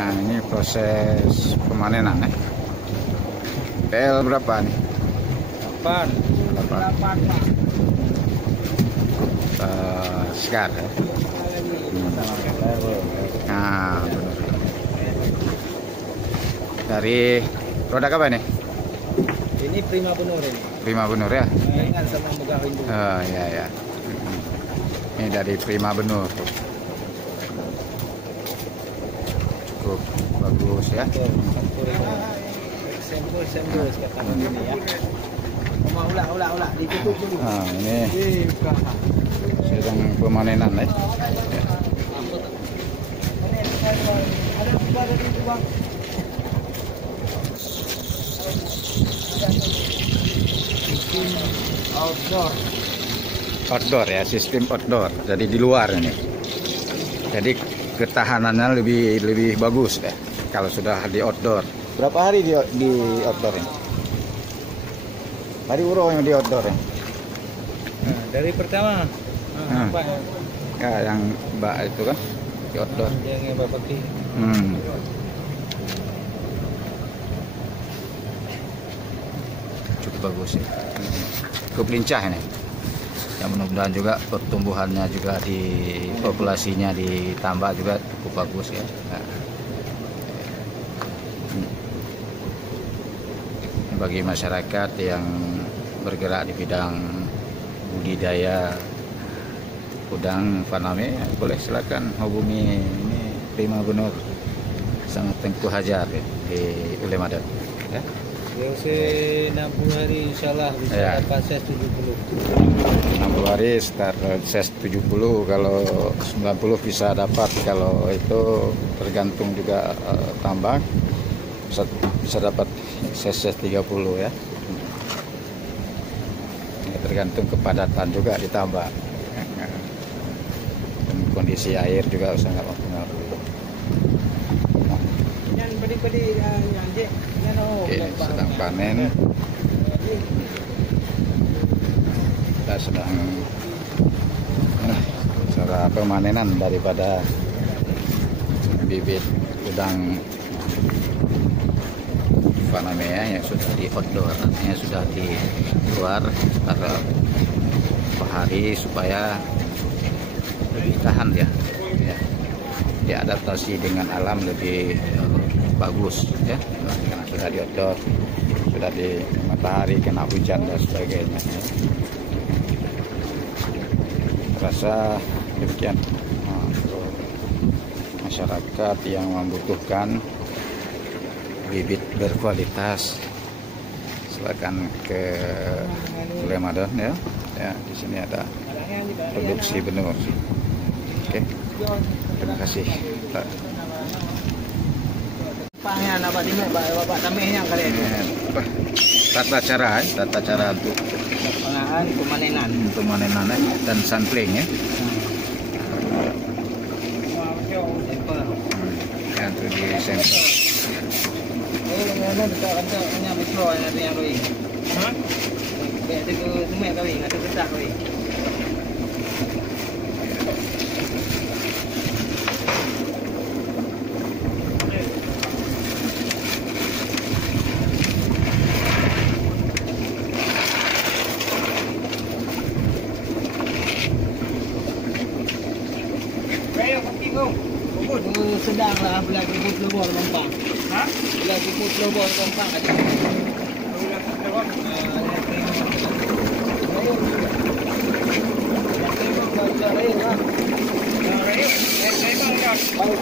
Nah, ini proses pemanenan ya. PL berapa nih? 8. Segar ya. Nah, benar. Dari produk apa nih? Ini Prima Benur ini. Prima Benur ya? Ingat sama Megah Rindu. Oh iya ya. Ini dari Prima Benur. Cukup bagus ya. Sampul sekarang ini ya. Ulah ditutup dulu. Nah, ini sedang pemanenan ya. Outdoor ya, sistem outdoor. Jadi di luar ini. Jadi ketahanannya lebih bagus ya kalau sudah di outdoor. Berapa hari di outdoor ini? Hari uro yang di outdoor ya? Nah, dari pertama. Mbak ya yang mbak itu kan di outdoor. yang Mbak pakai. Cukup bagus ya. Cukup lincah ini. Ya mudah-mudahan juga pertumbuhannya juga di populasinya ditambah juga cukup bagus ya. Nah. Bagi masyarakat yang bergerak di bidang budidaya udang faname, boleh silakan hubungi ini Prima Benur sama Tengku Hajar ya, di Ulemadan ya. Biasa 60 hari insyaallah bisa Ya. dapat ses 70. 60 hari start ses 70, kalau 90 bisa dapat, kalau itu tergantung juga tambak bisa dapat ses 30 ya. Ya, tergantung kepadatan juga ditambah. Dan kondisi air juga sangat mempengaruhi. Oke, sedang panen. Kita sedang cara pemanenan daripada bibit udang Panamea yang sudah di outdoor, artinya sudah di luar pada hari supaya lebih tahan ya, diadaptasi dengan alam lebih bagus ya, karena sudah di outdoor, sudah di matahari, kena hujan dan sebagainya. Rasa demikian. Untuk masyarakat yang membutuhkan bibit berkualitas, silakan ke Ulemadan ya. Ya, di sini ada produksi benur. Oke, terima kasih. Pangan apa di bapak tamehnya kali ini. Tata cara untuk Pemanenan dan sampling ya. Ya, itu di sampel. Sedanglah belagi put lubor lompang. Hah? Belagi put lubor lompang aja. Baru